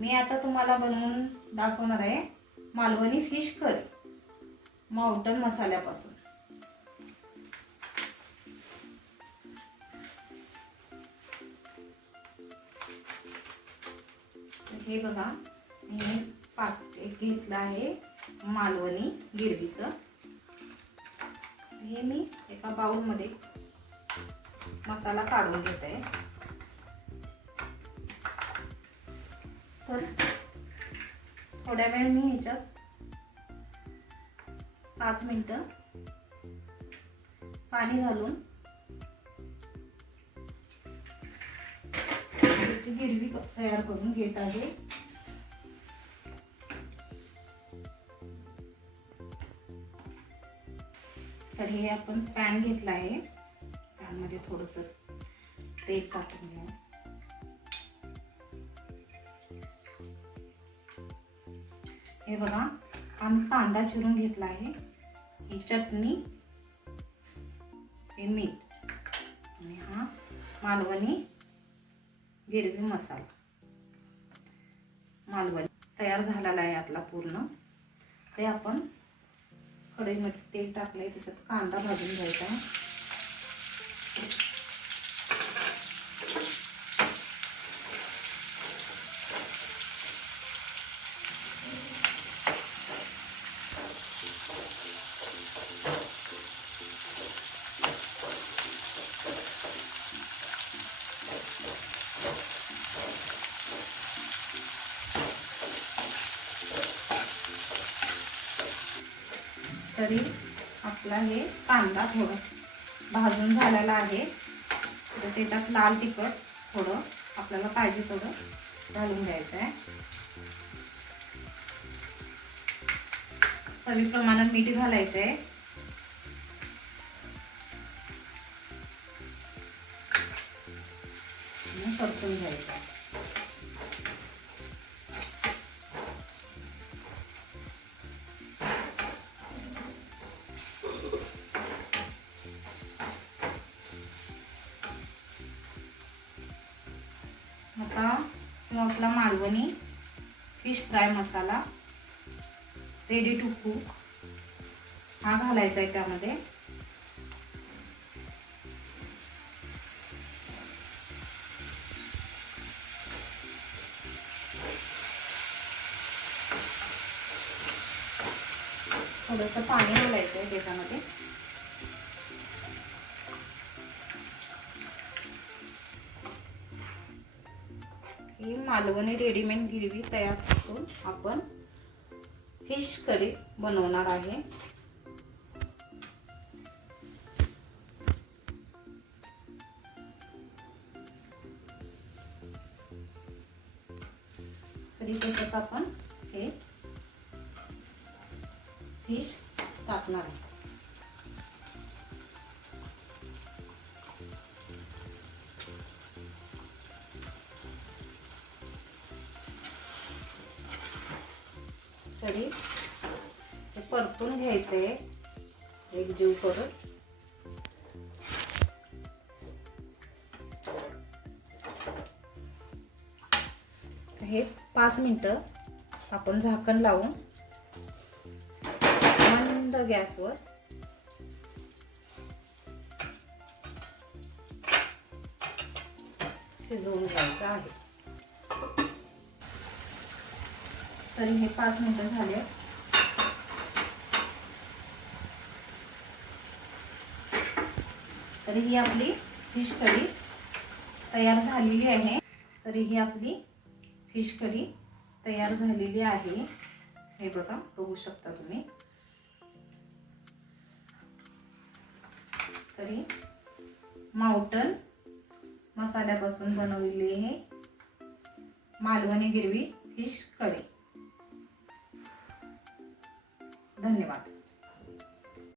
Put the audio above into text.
मी आता तुम्हाला बनवून दाखवणार आहे मालवणी फिश करी माउंटन मसाल्यापासून। हे बघा, मी पाट एक घेतला आहे मालवणी गिरवीचं। हे मी एका बाउल मध्ये मसाला काढून घेत आहे। तर थोड्या वेळ मी ह्याच्यात 5 मिनिटं पाणी घालून त्याची गिरवी तयार करून घेत आहे। तर हे आपण पॅन घेतला आहे, पॅन मध्ये थोडंसं तेल टाकून घ्या। हे बघा, आम्ही कांदा चिरून घेतला आहे, ही चटणी, हे मीठ आणि हा मालवणी गिरवी मसाला। मालवणी तयार झालेला आहे आपला पूर्ण। ते आपण कढईमध्ये तेल टाकलंय, त्याच्यात कांदा भाजून घ्यायचा आहे। तरी आपला हे कांदा थोडा भाजून झालेला आहे, तर त्याच्यात लाल तिखट थोडं आपल्याला पाहिजे थोडं घालून घ्यायचं आहे। चवीप्रमाणे मीठ घालायचं आहे। परतून घ्यायचं आहे। आता आपला Malvani fish fry masala ready to cook हा घालायचा आहे त्यामध्ये। थोडंसं पाणी घालायचं आहे त्याच्यामध्ये। ही मालवणी रेडीमेड गिरवी तयार करून आपण फिश करी बनवणार आहे। तरी त्याच्यात आपण हे फिश टाकणार आहे। तरी हे परतून घ्यायचंय एकजीव करून। हे 5 मिनिटं आपण झाकण लावून मंद गॅसवर शिजवून घ्यायचं आहे। तरी हे 5 मिनिटं झाले। तरी ही आपली फिश करी तयार झालेली आहे। तरी ही आपली फिश करी तयार झालेली आहे। हे बघा, बघू शकता तुम्ही। तरी माउंटन मसाल्यापासून बनवलेली हे मालवणी गिरवी फिश करी। धन्यवाद।